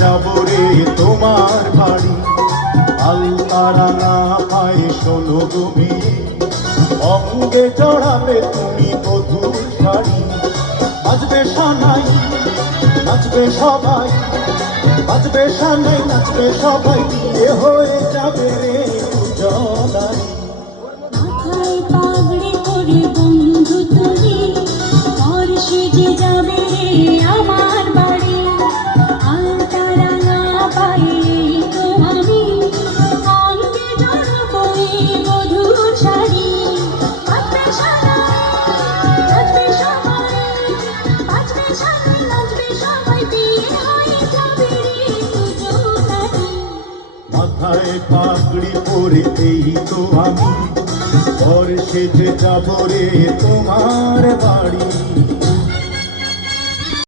যাব রে তোমার বাড়ি। আলতারাঙা পায়ে শোনো তুমি, অঙ্গে জড়াবে তুমি বধূর শাড়ি। বাজবে সানাই নাচবে সবাই, বাজবে সানাই নাচবে সবাই, বিয়ে হয়ে যাবে রে দুজনাই। মাথায় পাগড়ি করে বন্ধু তুমি, ঘর সেজে যাবে রে আমার বাড়ি। আলতারাঙা পায়ে তো আমি, অঙ্গে জড়াবো এই বধূর শাড়ি। বাজবে সানাই নাচবে সবাই, বাজবে সানাই নাচবে সবাই, বিয়ে হয়ে যাবে রে দুজনাই। মাথায় পাগড়ি পরে এই তো আমি, ঘর সেজে যাব রে তোমার